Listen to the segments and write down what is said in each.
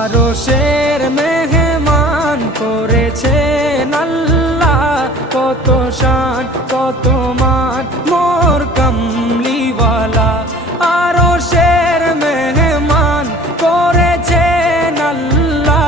আরও শের মেহমান করেছে নাল্লা কত শান, কত মান, মোর কমলিওয়ালা। আরও শের মেহমান করেছে নাল্লা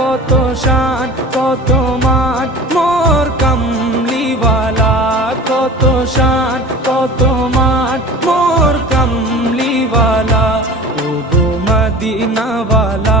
কত শান, কত মান, মোর কমলিওয়ালা। কত শান, কত মান, মোর কমলিওয়ালা। মদিনাওয়ালা